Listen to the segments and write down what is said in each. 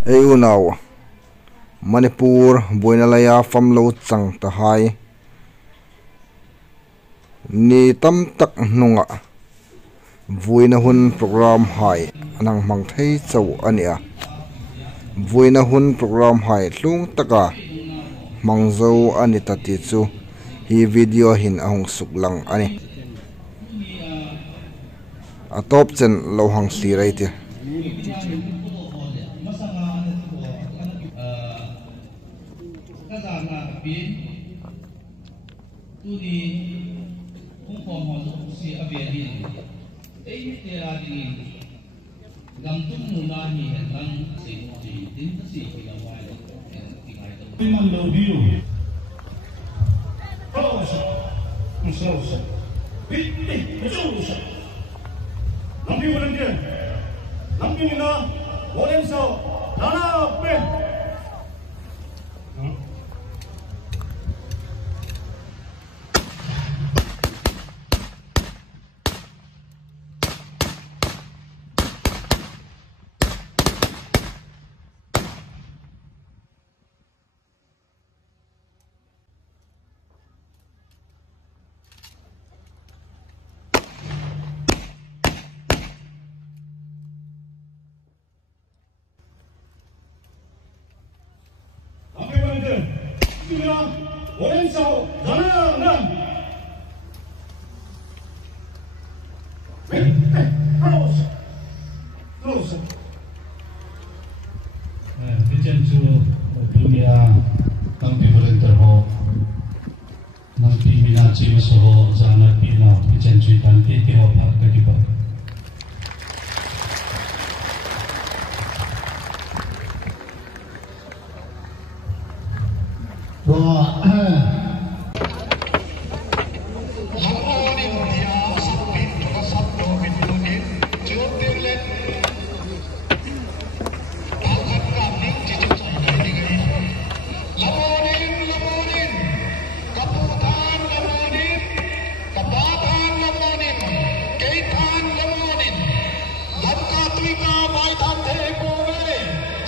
Ayunaw Manipur Buenalaya famlo chang ta hai ni tam tak nunga Vuina hun program hai anang mang thei chau ania Vuina hun program hai tlung taka mangzo ani tati chu hi video hin ahong suklang ani atop chen lo hang si rai ti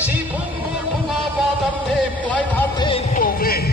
Si Pung Pung Pung Pung Pung Pung Pung Pung Pung Pung Pung Pung